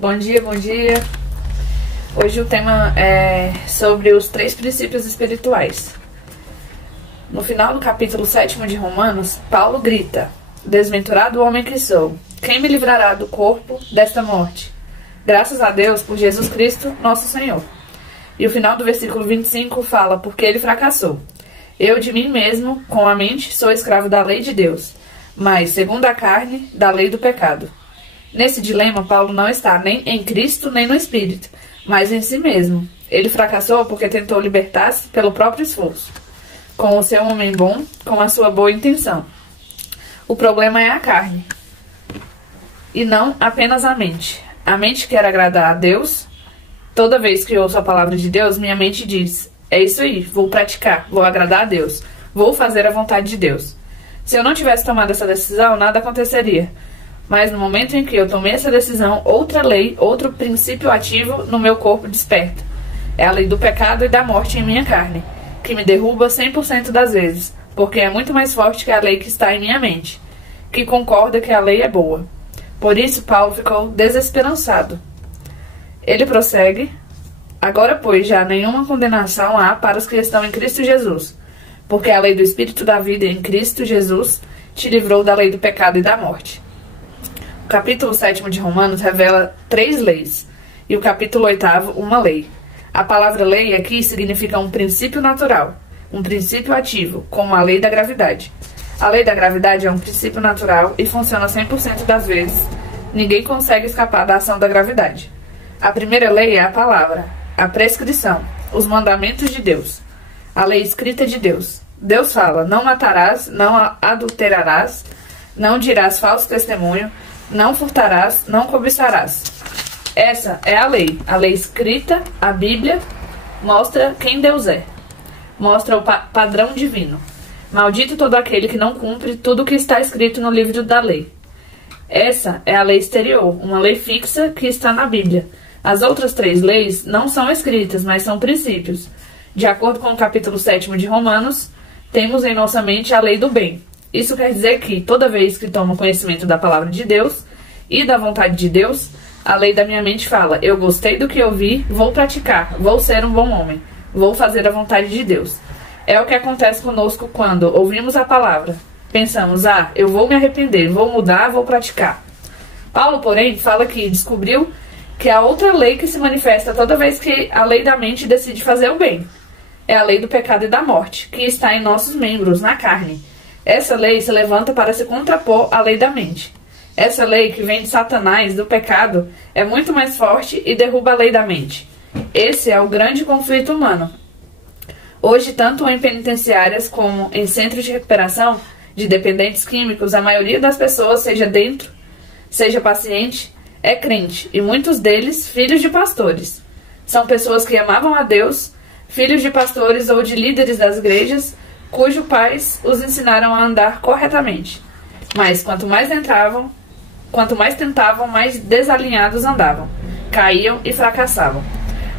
Bom dia, bom dia. Hoje o tema é sobre os 3 princípios espirituais. No final do capítulo 7 de Romanos, Paulo grita: "Desventurado homem que sou, quem me livrará do corpo desta morte? Graças a Deus por Jesus Cristo, nosso Senhor." E o final do versículo 25 fala: "Porque ele fracassou. Eu de mim mesmo, com a mente, sou escravo da lei de Deus, mas, segundo a carne, da lei do pecado." Nesse dilema, Paulo não está nem em Cristo nem no Espírito, mas em si mesmo. Ele fracassou porque tentou libertar-se pelo próprio esforço, com o seu homem bom, com a sua boa intenção. O problema é a carne, e não apenas a mente. A mente quer agradar a Deus. Toda vez que ouço a palavra de Deus, minha mente diz: é isso aí, vou praticar, vou agradar a Deus, vou fazer a vontade de Deus. Se eu não tivesse tomado essa decisão, nada aconteceria. Mas no momento em que eu tomei essa decisão, outra lei, outro princípio ativo no meu corpo desperta. É a lei do pecado e da morte em minha carne, que me derruba 100% das vezes, porque é muito mais forte que a lei que está em minha mente, que concorda que a lei é boa. Por isso, Paulo ficou desesperançado. Ele prossegue: "Agora, pois, já nenhuma condenação há para os que estão em Cristo Jesus, porque a lei do Espírito da vida em Cristo Jesus te livrou da lei do pecado e da morte." O capítulo 7 de Romanos revela 3 leis, e o capítulo 8, uma lei. A palavra lei aqui significa um princípio natural, um princípio ativo, como a lei da gravidade. A lei da gravidade é um princípio natural e funciona 100% das vezes. Ninguém consegue escapar da ação da gravidade. A primeira lei é a palavra, a prescrição, os mandamentos de Deus, a lei escrita de Deus. Deus fala: não matarás, não adulterarás, não dirás falso testemunho, não furtarás, não cobiçarás. Essa é a lei escrita. A Bíblia mostra quem Deus é, mostra o padrão divino. Maldito todo aquele que não cumpre tudo o que está escrito no livro da lei. Essa é a lei exterior, uma lei fixa que está na Bíblia. As outras 3 leis não são escritas, mas são princípios. De acordo com o capítulo 7 de Romanos, temos em nossa mente a lei do bem. Isso quer dizer que, toda vez que tomo conhecimento da palavra de Deus e da vontade de Deus, a lei da minha mente fala: eu gostei do que ouvi, vou praticar, vou ser um bom homem, vou fazer a vontade de Deus. É o que acontece conosco quando ouvimos a palavra. Pensamos: eu vou me arrepender, vou mudar, vou praticar. Paulo, porém, fala que descobriu que há outra lei que se manifesta toda vez que a lei da mente decide fazer o bem. É a lei do pecado e da morte, que está em nossos membros, na carne. Essa lei se levanta para se contrapor à lei da mente. Essa lei, que vem de Satanás, do pecado, é muito mais forte e derruba a lei da mente. Esse é o grande conflito humano. Hoje, tanto em penitenciárias como em centros de recuperação de dependentes químicos, a maioria das pessoas, seja dentro, seja paciente, é crente, e muitos deles filhos de pastores. São pessoas que amavam a Deus, filhos de pastores ou de líderes das igrejas, cujos pais os ensinaram a andar corretamente. Mas quanto mais tentavam, mais desalinhados andavam, caíam e fracassavam.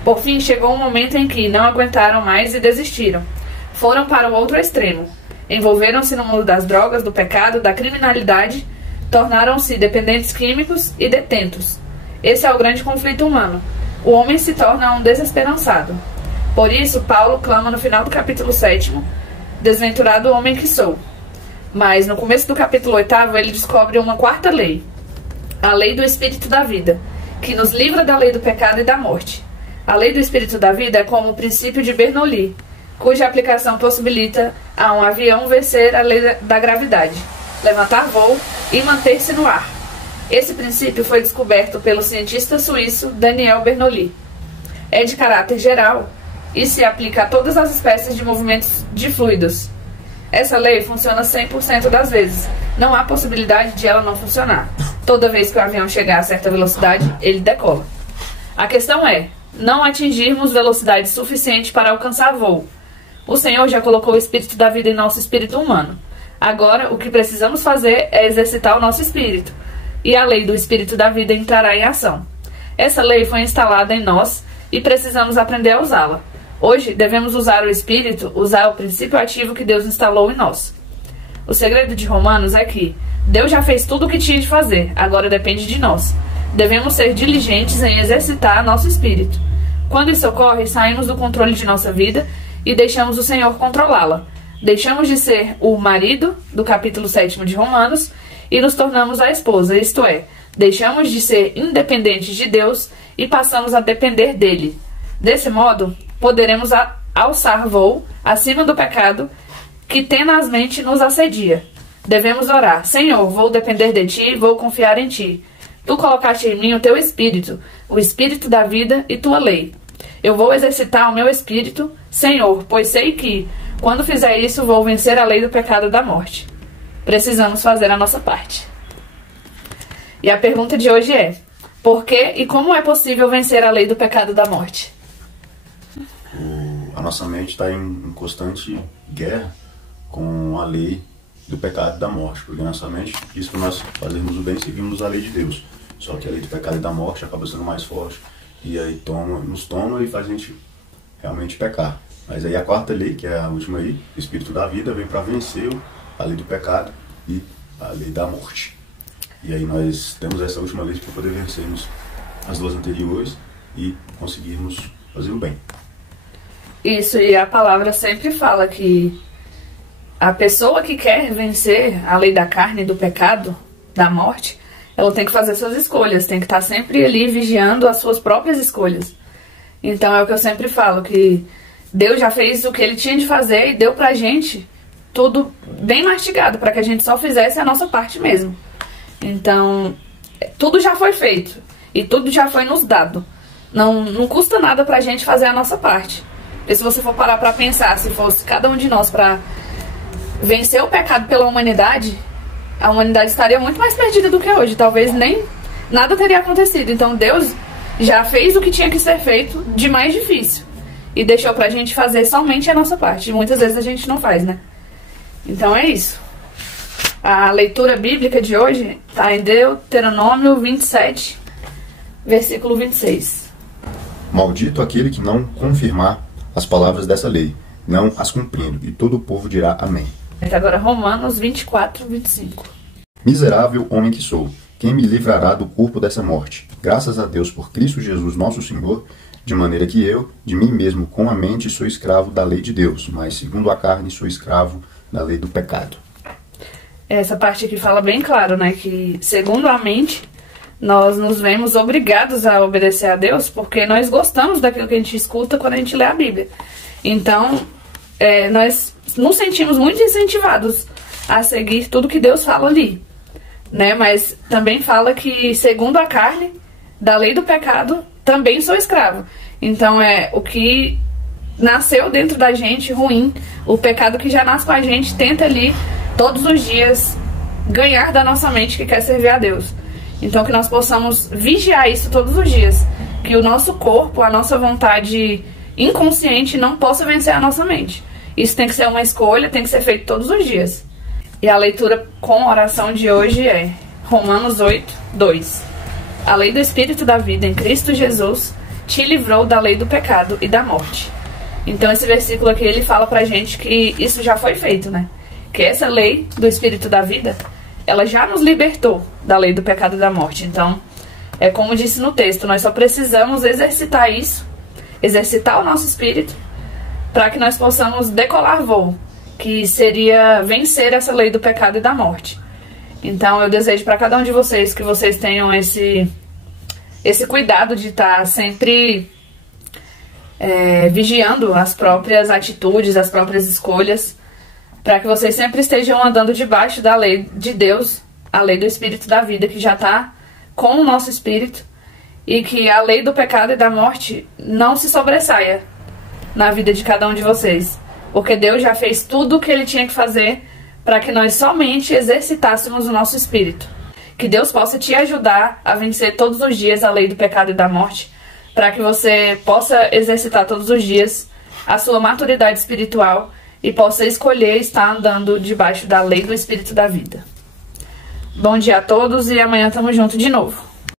Por fim, chegou um momento em que não aguentaram mais e desistiram. Foram para o outro extremo. Envolveram-se no mundo das drogas, do pecado, da criminalidade, tornaram-se dependentes químicos e detentos. Esse é o grande conflito humano. O homem se torna um desesperançado. Por isso, Paulo clama no final do capítulo 7, "Desventurado homem que sou." Mas no começo do capítulo 8, ele descobre uma 4ª lei, a lei do Espírito da vida, que nos livra da lei do pecado e da morte. A lei do Espírito da vida é como o princípio de Bernoulli, cuja aplicação possibilita a um avião vencer a lei da gravidade, levantar voo e manter-se no ar. Esse princípio foi descoberto pelo cientista suíço Daniel Bernoulli. É de caráter geral e se aplica a todas as espécies de movimentos de fluidos. Essa lei funciona 100% das vezes. Não há possibilidade de ela não funcionar. Toda vez que o avião chegar a certa velocidade, ele decola. A questão é não atingirmos velocidade suficiente para alcançar voo. O Senhor já colocou o Espírito da vida em nosso espírito humano. Agora, o que precisamos fazer é exercitar o nosso espírito, e a lei do Espírito da vida entrará em ação. Essa lei foi instalada em nós e precisamos aprender a usá-la. Hoje, devemos usar o Espírito, usar o princípio ativo que Deus instalou em nós. O segredo de Romanos é que Deus já fez tudo o que tinha de fazer, agora depende de nós. Devemos ser diligentes em exercitar nosso espírito. Quando isso ocorre, saímos do controle de nossa vida e deixamos o Senhor controlá-la. Deixamos de ser o marido, do capítulo 7 de Romanos, e nos tornamos a esposa, isto é, deixamos de ser independentes de Deus e passamos a depender dele. Desse modo, poderemos alçar voo acima do pecado que tenazmente nos assedia. Devemos orar: Senhor, vou depender de ti, vou confiar em ti. Tu colocaste em mim o teu espírito, o espírito da vida e tua lei. Eu vou exercitar o meu espírito, Senhor, pois sei que, quando fizer isso, vou vencer a lei do pecado e da morte. Precisamos fazer a nossa parte. E a pergunta de hoje é: por que e como é possível vencer a lei do pecado e da morte? A nossa mente está em constante guerra com a lei do pecado e da morte, porque nossa mente diz que nós fazemos o bem e seguimos a lei de Deus. Só que a lei do pecado e da morte acaba sendo mais forte e aí nos toma e faz a gente realmente pecar. Mas aí a quarta lei, que é a última aí, o Espírito da vida, vem para vencer a lei do pecado e a lei da morte. E aí nós temos essa última lei para poder vencermos as duas anteriores e conseguirmos fazer o bem. Isso, e a palavra sempre fala que a pessoa que quer vencer a lei da carne, do pecado, da morte, ela tem que fazer suas escolhas, tem que estar sempre ali vigiando as suas próprias escolhas. Então é o que eu sempre falo, que Deus já fez o que ele tinha de fazer e deu pra gente tudo bem mastigado, para que a gente só fizesse a nossa parte mesmo. Então, tudo já foi feito e tudo já foi nos dado. Não custa nada pra gente fazer a nossa parte. Porque se você for parar pra pensar, se fosse cada um de nós pra vencer o pecado pela humanidade, a humanidade estaria muito mais perdida do que hoje. Talvez nem nada teria acontecido. Então Deus já fez o que tinha que ser feito de mais difícil e deixou pra gente fazer somente a nossa parte. E muitas vezes a gente não faz, né? Então é isso. A leitura bíblica de hoje está em Deuteronômio 27, versículo 26. Maldito aquele que não confirmar as palavras dessa lei, não as cumprindo, e todo o povo dirá amém. Agora Romanos 24, 25. Miserável homem que sou, quem me livrará do corpo dessa morte? Graças a Deus por Cristo Jesus nosso Senhor, de maneira que eu, de mim mesmo, com a mente, sou escravo da lei de Deus, mas segundo a carne sou escravo da lei do pecado. Essa parte aqui fala bem claro, né, que segundo a mente, nós nos vemos obrigados a obedecer a Deus, porque nós gostamos daquilo que a gente escuta quando a gente lê a Bíblia. Então, nós nos sentimos muito incentivados a seguir tudo que Deus fala ali, né? Mas também fala que, segundo a carne, da lei do pecado, também sou escravo. Então, o que nasceu dentro da gente ruim, o pecado que já nasce com a gente, tenta ali, todos os dias, ganhar da nossa mente que quer servir a Deus. Então, que nós possamos vigiar isso todos os dias. Que o nosso corpo, a nossa vontade inconsciente não possa vencer a nossa mente. Isso tem que ser uma escolha, tem que ser feito todos os dias. E a leitura com oração de hoje é Romanos 8, 2. A lei do Espírito da vida em Cristo Jesus te livrou da lei do pecado e da morte. Então esse versículo aqui, ele fala pra gente que isso já foi feito, né? Que essa lei do Espírito da vida, ela já nos libertou da lei do pecado e da morte. Então, como disse no texto, nós só precisamos exercitar isso, exercitar o nosso espírito, para que nós possamos decolar voo, que seria vencer essa lei do pecado e da morte. Então eu desejo para cada um de vocês que vocês tenham esse cuidado de estar sempre vigiando as próprias atitudes, as próprias escolhas, para que vocês sempre estejam andando debaixo da lei de Deus, a lei do Espírito da vida, que já está com o nosso espírito, e que a lei do pecado e da morte não se sobressaia na vida de cada um de vocês, porque Deus já fez tudo o que Ele tinha que fazer para que nós somente exercitássemos o nosso espírito. Que Deus possa te ajudar a vencer todos os dias a lei do pecado e da morte, para que você possa exercitar todos os dias a sua maturidade espiritual e possa escolher estar andando debaixo da lei do Espírito da vida. Bom dia a todos e amanhã estamos juntos de novo.